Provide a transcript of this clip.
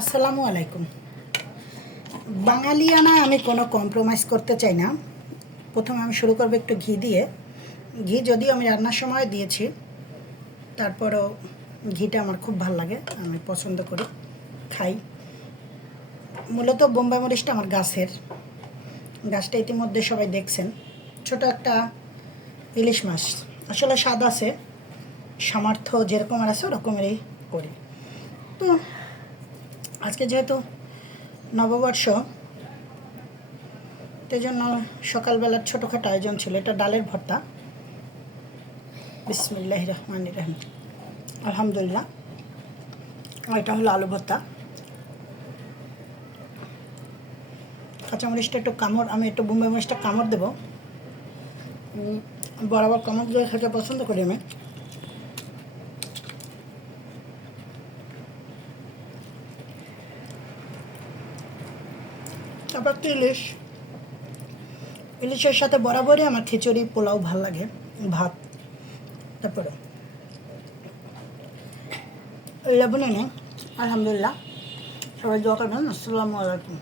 আসসালামু আলাইকুম। বাঙালিয়ানা আমি কোনো কম্প্রোমাইজ করতে চাই না। প্রথমে আমি শুরু করবো একটু ঘি দিয়ে। ঘি যদিও আমি রান্নার সময় দিয়েছি, তারপরেও ঘিটা আমার খুব ভালো লাগে, আমি পছন্দ করি, খাই। মূলত বোম্বাই মরিচটা আমার গাছের। গাছটা ইতিমধ্যে সবাই দেখছেন। ছোট একটা ইলিশ মাছ, আসলে স্বাদ আছে, সামর্থ্য যেরকম আর আছে ওরকমেরই করি। তো আজকে যেহেতু নববর্ষ, সেই জন্য সকালবেলার ছোটোখাটো আয়োজন ছিল। এটা ডালের ভর্তা। বিসমিল্লাহির রহমানির রহিম, আলহামদুলিল্লাহ। আর এটা হলো আলু ভর্তা। কাঁচামরিচটা একটু কামড়, আমি একটু বোম্বাই মরিচটা কামড় দেবো। বরাবর কামড় দিয়ে খেতে পছন্দ করি আমি। তারপর তো ইলিশের সাথে বরাবরই আমার খিচুড়ি পোলাও ভাল লাগে, ভাত। তারপরে লেবু নেই, আলহামদুলিল্লাহ। সবাই দোয়া করবেন। আসসালামু আলাইকুম।